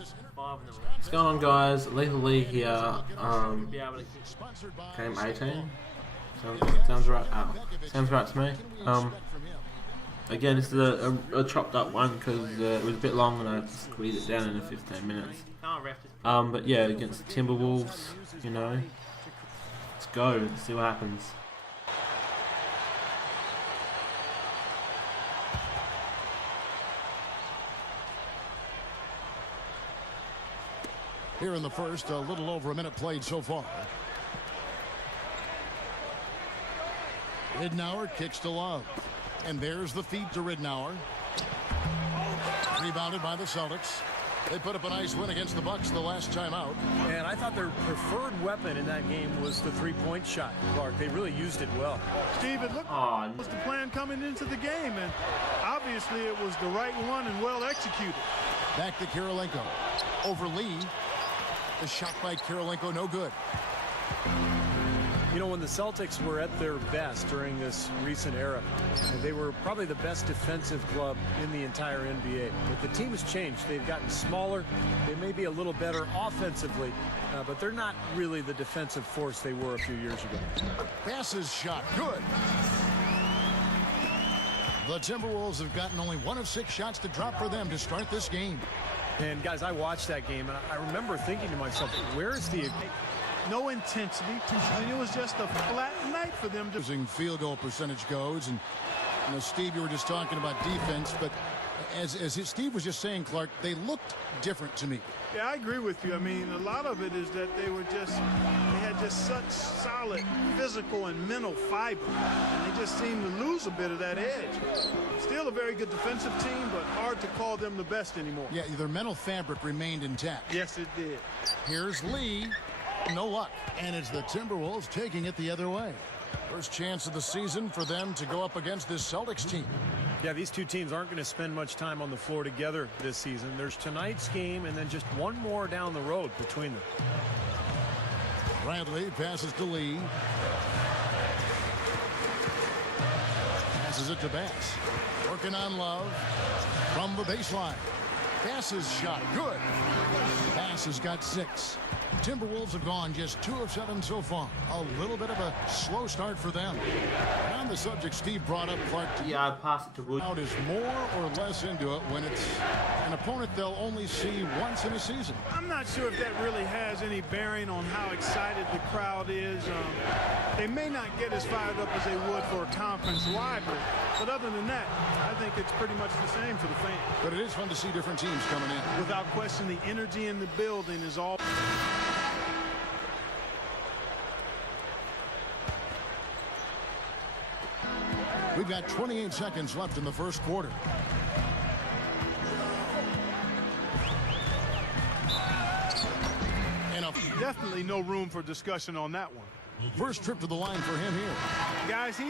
What's going on, guys? Leethal Lee here. Game 18. Sounds right. Sounds right to me. Again, this is a chopped up one because it was a bit long and I had to squeeze it down into 15 minutes. But yeah, against the Timberwolves, you know, let's go. Let's see what happens. Here in the first, a little over a minute played so far. Ridnour kicks to Love. And there's the feed to Ridnour. Rebounded by the Celtics. They put up a nice win against the Bucks the last time out. And I thought their preferred weapon in that game was the three-point shot, Clark. They really used it well. Steve, it looked like was the plan coming into the game, and obviously it was the right one and well executed. Back to Kirilenko. Over Lee. The shot by Kirilenko, no good. You know, when the Celtics were at their best during this recent era, they were probably the best defensive club in the entire NBA. But the team has changed. They've gotten smaller. They may be a little better offensively, but they're not really the defensive force they were a few years ago. Passes shot, good. The Timberwolves have gotten only 1 of 6 shots to drop for them to start this game. And guys, I watched that game, and I remember thinking to myself, where is the... No intensity. I mean, it was just a flat night for them. Losing field goal percentage goes, and you know, Steve, you were just talking about defense, but as Steve was just saying, Clark, they looked different to me. Yeah, I agree with you. I mean, a lot of it is that they had just such solid physical and mental fiber, and they just seemed to lose a bit of that edge. Still a very good defensive team, but hard to call them the best anymore. Yeah, their mental fabric remained intact. Yes, it did. Here's Lee. No luck. And it's the Timberwolves taking it the other way. First chance of the season for them to go up against this Celtics team. Yeah, these two teams aren't going to spend much time on the floor together this season. There's tonight's game and then just one more down the road between them. Bradley passes to Lee. Passes it to Bass. Working on Love from the baseline. Bass's shot, good. Bass has got 6. Timberwolves have gone just 2 of 7 so far. A little bit of a slow start for them. And on the subject Steve brought up, Clark. Yeah, I passed it to Wood. Out is more or less into it when it's an opponent they'll only see once in a season. I'm not sure if that really has any bearing on how excited the crowd is. They may not get as fired up as they would for a conference rival, but other than that, I think it's pretty much the same for the fans. But it is fun to see different teams coming in. Without question, the energy in the building is all. We've got 28 seconds left in the first quarter. And definitely no room for discussion on that one. First trip to the line for him here. Guys,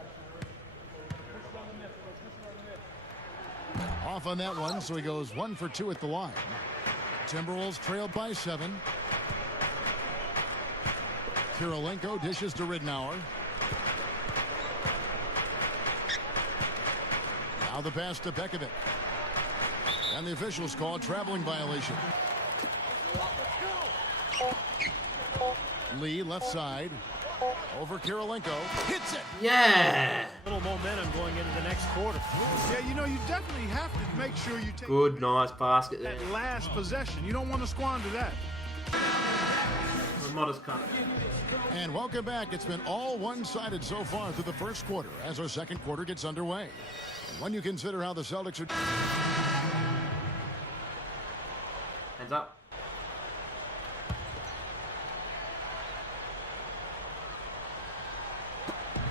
off on that one, so he goes 1 for 2 at the line. Timberwolves trailed by 7. Kirilenko dishes to Ridnour. Now the pass to Bekovic. And the officials call a traveling violation. Lee left side. Over Kirilenko. Hits it. Yeah. A little momentum going into the next quarter. Yeah, you know, you definitely have to make sure you take Good, nice basket there. that last possession. You don't want to squander that. The modest cut. And welcome back. It's been all one-sided so far through the first quarter as our second quarter gets underway. And when you consider how the Celtics are... Hands up.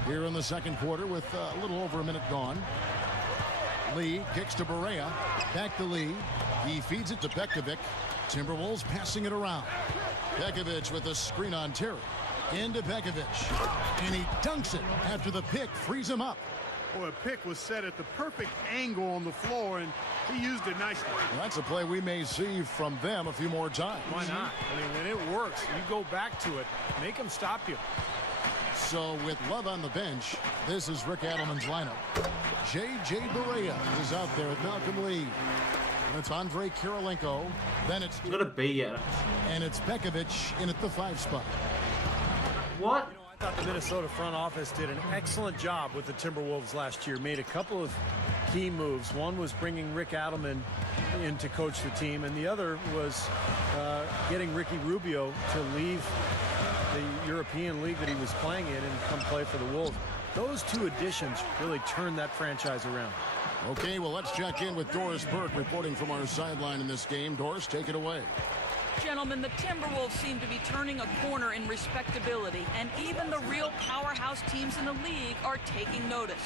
Here in the second quarter with a little over a minute gone. Lee kicks to Barea. Back to Lee. He feeds it to Bekovic. Timberwolves passing it around. Bekovic with a screen on Terry. Into Bekovic. And he dunks it after the pick frees him up. Boy, a pick was set at the perfect angle on the floor, and he used it nicely. Well, that's a play we may see from them a few more times. Why not? I mean, when it works, you go back to it. Make them stop you. So with Love on the bench, this is Rick Adelman's lineup. J.J. Barea is out there with Malcolm Lee. It's Andre Kirilenko. Then it's Got a B yet. and it's Pekovic in at the 5 spot. What? I thought the Minnesota front office did an excellent job with the Timberwolves last year. Made a couple of key moves. One was bringing Rick Adelman in to coach the team, and the other was getting Ricky Rubio to leave the European League that he was playing in and come play for the Wolves. Those two additions really turned that franchise around. Okay, well, let's check in with Doris Burke reporting from our sideline in this game. Doris, take it away. Gentlemen, the Timberwolves seem to be turning a corner in respectability, and even the real powerhouse teams in the league are taking notice.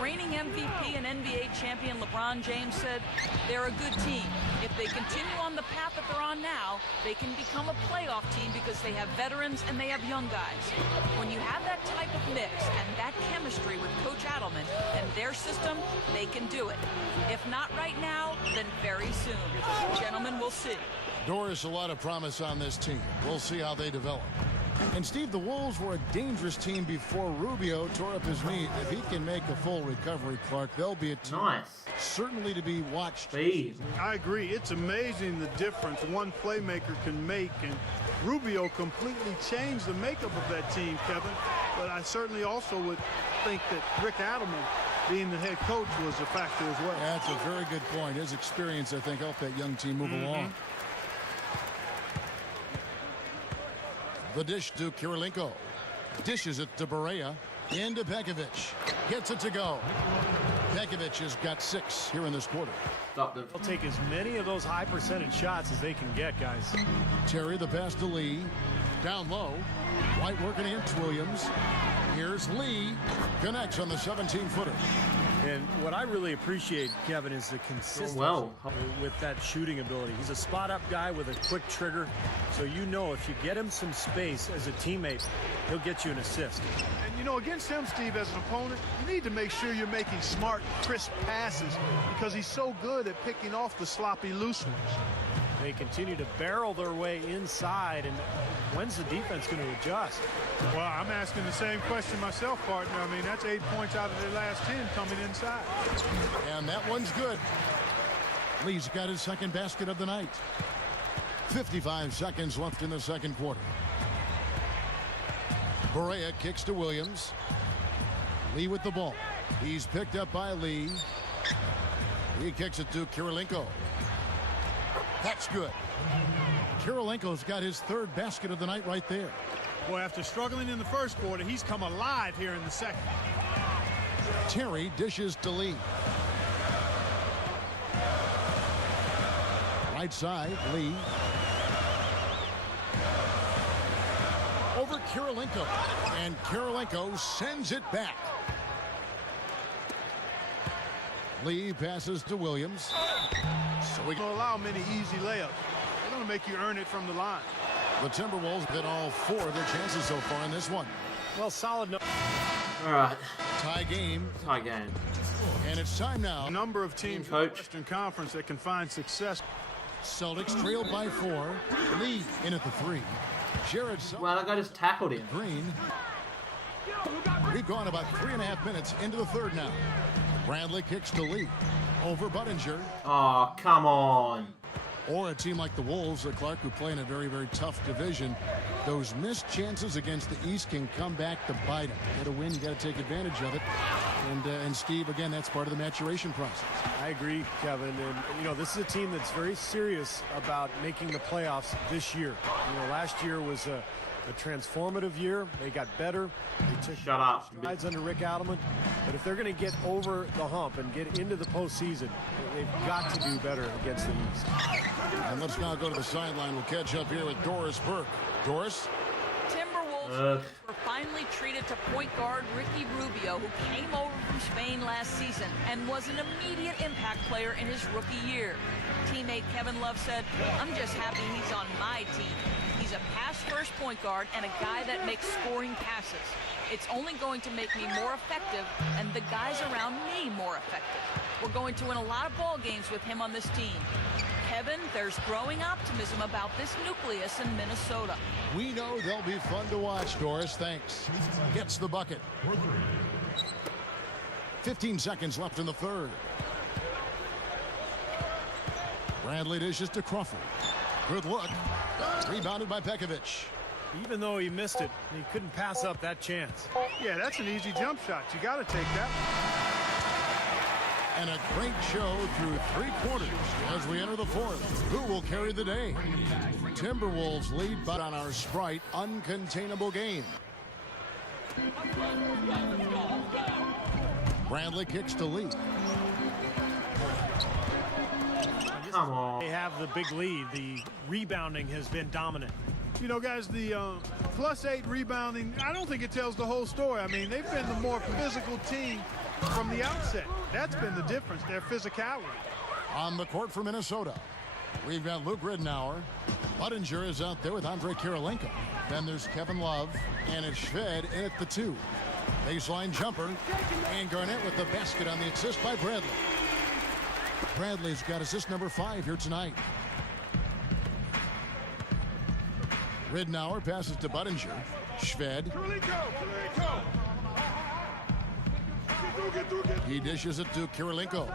Reigning MVP and NBA champion LeBron James said they're a good team. If they continue on the path that they're on now, they can become a playoff team because they have veterans and they have young guys. When you have that type of mix and that chemistry with Coach Adelman and their system, they can do it. If not right now, then very soon. Gentlemen, we'll see. Doris, a lot of promise on this team. We'll see how they develop. And Steve, the Wolves were a dangerous team before Rubio tore up his knee. If he can make a full recovery, Clark, they'll be a team certainly to be watched. B. I agree. It's amazing the difference one playmaker can make, and Rubio completely changed the makeup of that team, Kevin. But I certainly also would think that Rick Adelman, being the head coach, was a factor as well. That's a very good point. His experience, I think, helped that young team move along. The dish to Kirilenko. Dishes it to Barea. Into Pekovic. Gets it to go. Pekovic has got 6 here in this quarter. Stop them. They'll take as many of those high percentage shots as they can get, guys. Terry the pass to Lee. Down low. White working against Williams. Here's Lee. Connects on the 17-footer. And what I really appreciate, Kevin, is the consistency with that shooting ability. He's a spot-up guy with a quick trigger, so you know if you get him some space as a teammate, he'll get you an assist. And, you know, against him, Steve, as an opponent, you need to make sure you're making smart, crisp passes because he's so good at picking off the sloppy, loose ones. They continue to barrel their way inside, and when's the defense going to adjust? Well, I'm asking the same question myself, partner. I mean, that's 8 points out of their last 10 coming inside. And that one's good. Lee's got his second basket of the night. 55 seconds left in the second quarter. Barea kicks to Williams. Lee with the ball. He's picked up by Lee. He kicks it to Kirilenko. That's good. Kirilenko's got his 3rd basket of the night right there. Boy, after struggling in the first quarter, he's come alive here in the second. Terry dishes to Lee. Right side, Lee. Over Kirilenko. And Kirilenko sends it back. Lee passes to Williams. So we Don't allow many easy layups. They're going to make you earn it from the line. The Timberwolves hit all 4 of their chances so far in this one. Well, solid. All right. Tie game. Tie game. And it's time now. A number of teams in the Western Conference that can find success. Celtics trailed by 4. Lee in at the 3. Jared Well, that guy just tackled him. Green. We've gone about 3.5 minutes into the third now. Bradley kicks to Lee. Over Buttinger. Oh, come on. Or a team like the Wolves, Clark, who play in a very, very tough division. Those missed chances against the East can come back to bite them. You got to win, you got to take advantage of it. And Steve, again, that's part of the maturation process. I agree, Kevin. And, you know, this is a team that's very serious about making the playoffs this year. You know, last year was a transformative year. They got better. They took strides under Rick Adelman. But if they're going to get over the hump and get into the postseason, they've got to do better against the East. And let's now go to the sideline. We'll catch up here with Doris Burke. Doris? Timberwolves were finally treated to point guard Ricky Rubio, who came over from Spain last season and was an immediate impact player in his rookie year. Teammate Kevin Love said, "I'm just happy he's on my team. He's a pass-first point guard and a guy that makes scoring passes. It's only going to make me more effective and the guys around me more effective. We're going to win a lot of ball games with him on this team." Kevin, there's growing optimism about this nucleus in Minnesota. We know they'll be fun to watch, Doris. Thanks. Gets the bucket. 15 seconds left in the third. Bradley dishes to Crawford. Good look. Rebounded by Pekovic. Even though he missed it, he couldn't pass up that chance. Yeah, that's an easy jump shot. You got to take that. And a great show through 3 quarters as we enter the 4th. Who will carry the day? Timberwolves lead, but on our Sprite uncontainable game. Bradley kicks to Lee. Come on. They have the big lead. The rebounding has been dominant. You know, guys, the +8 rebounding, I don't think it tells the whole story. I mean, they've been the more physical team from the outset. That's been the difference, their physicality. On the court for Minnesota, we've got Luke Ridnour. Budinger is out there with Andrei Kirilenko. Then there's Kevin Love, and it's Shved in at the 2. Baseline jumper, and Garnett with the basket on the assist by Bradley. Bradley's got assist number 5 here tonight. Ridnour passes to Budinger. Shved. He dishes it to Kirilenko.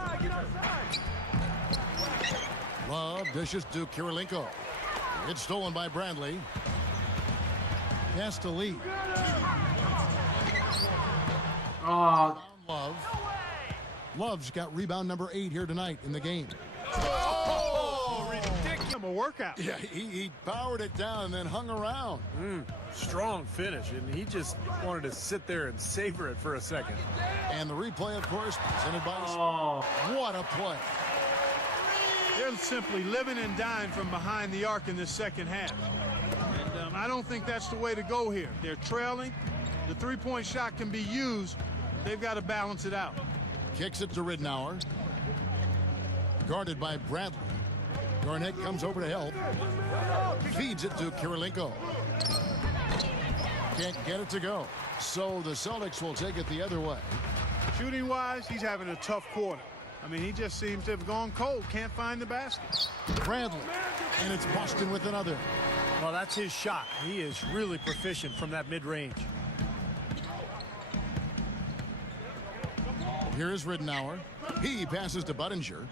Love dishes to Kirilenko. It's stolen by Bradley. Pass to Lee. Oh, Love. Love's got rebound number 8 here tonight in the game. Oh, ridiculous. A workout. Yeah, he powered it down and then hung around. Strong finish, and he just wanted to sit there and savor it for a second. And the replay, of course, presented by... oh. What a play. They're simply living and dying from behind the arc in this second half. And I don't think that's the way to go here. They're trailing. The three-point shot can be used. They've got to balance it out. Kicks it to Ridnour. Guarded by Bradley. Garnett comes over to help. Feeds it to Kirilenko. Can't get it to go. So the Celtics will take it the other way. Shooting-wise, he's having a tough quarter. I mean, he just seems to have gone cold. Can't find the basket. Bradley. And it's Boston with another. Well, that's his shot. He is really proficient from that mid-range. Here is Ridnour. He passes to Budinger.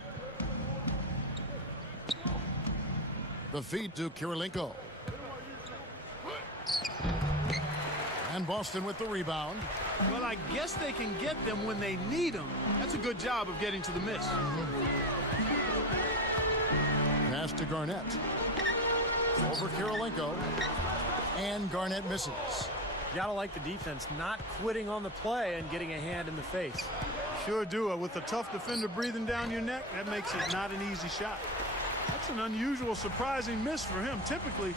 The feed to Kirilenko. And Boston with the rebound. Well, I guess they can get them when they need them. That's a good job of getting to the miss. Pass to Garnett. Over Kirilenko. And Garnett misses. You gotta like the defense not quitting on the play and getting a hand in the face. Sure do. With a tough defender breathing down your neck, that makes it not an easy shot. That's an unusual, surprising miss for him. Typically,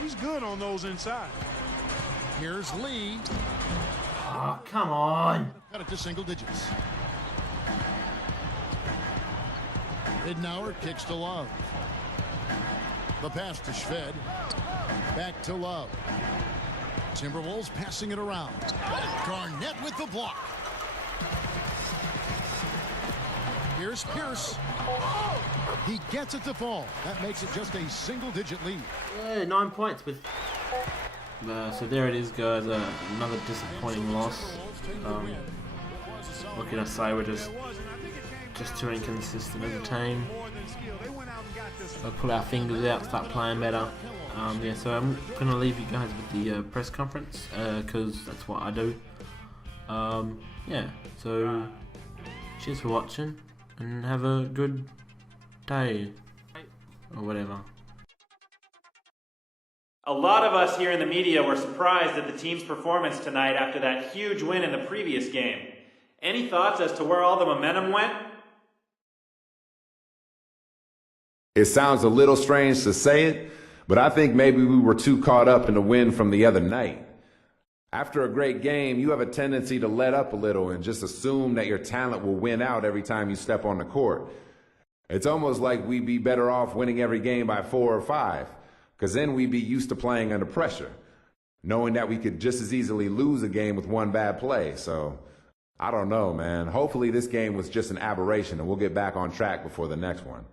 he's good on those inside. Here's Lee. Oh, come on. Cut it to single digits. Ridnour kicks to Love. The pass to Shved. Back to Love. Timberwolves passing it around. Garnett with the block. Here's Pierce. He gets it to fall. That makes it just a single-digit lead. Yeah, 9 points with... so there it is, guys. Another disappointing loss. What can I say? We're just too inconsistent as a team. So pull our fingers out, start playing better. Yeah, so I'm gonna leave you guys with the press conference because that's what I do. Yeah, so cheers for watching and have a good day or whatever. A lot of us here in the media were surprised at the team's performance tonight after that huge win in the previous game. Any thoughts as to where all the momentum went? It sounds a little strange to say it, but I think maybe we were too caught up in the win from the other night. After a great game, you have a tendency to let up a little and just assume that your talent will win out every time you step on the court. It's almost like we'd be better off winning every game by 4 or 5, because then we'd be used to playing under pressure, knowing that we could just as easily lose a game with one bad play. So, I don't know, man. Hopefully this game was just an aberration and we'll get back on track before the next one.